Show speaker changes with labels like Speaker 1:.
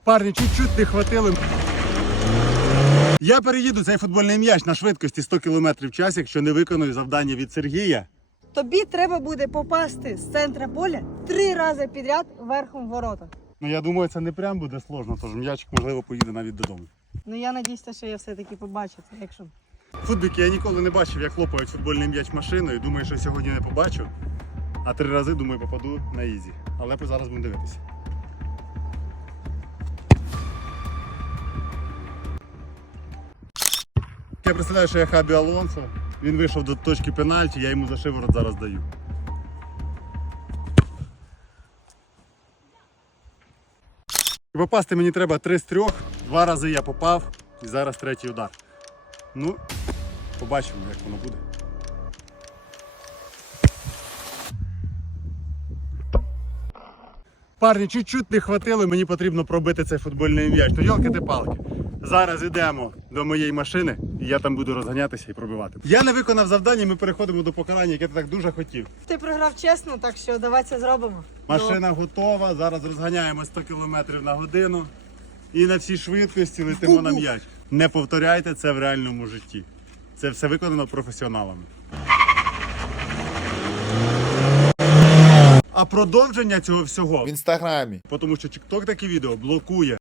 Speaker 1: Парні, чуть-чуть не хватило. Я переїду цей футбольний м'яч на швидкості 100 км в час, якщо не виконую завдання від Сергія.
Speaker 2: Тобі треба буде попасти з центра поля 3 рази підряд верхом в ворота.
Speaker 1: Ну я думаю, це не прям буде сложно, тож м'ячик, можливо, поїде навіть додому.
Speaker 2: Ну я надіюся, що я все-таки побачу це, якщо.
Speaker 1: Футбіки, я ніколи не бачив, як хлопають футбольний м'яч машиною. Думаю, що сьогодні не побачу. А 3 рази, думаю, попаду на ізі. Але зараз будемо дивитися. Я представляю, що я Хабі Алонсо. Він вийшов до точки пенальті, я йому за шиворот зараз даю. Попасти мені треба 3 з 3. 2 рази я попав і зараз 3-й удар. Ну, побачимо, як воно буде. Парні, чуть-чуть не хватило, мені потрібно пробити цей футбольний м'яч. Ну, йолки-ти-палки. Зараз йдемо до моєї машини, і я там буду розганятися і пробивати. Я не виконав завдання, ми переходимо до покарання, яке ти так дуже хотів.
Speaker 2: Ти програв чесно, так що давай це зробимо.
Speaker 1: Машина готова, зараз розганяємо 100 км на годину і на всій швидкості летимо на м'яч. Не повторяйте це в реальному житті. Це все виконано професіоналами. А продовження цього всього,
Speaker 3: в інстаграмі.
Speaker 1: тому що TikTok такі відео блокує.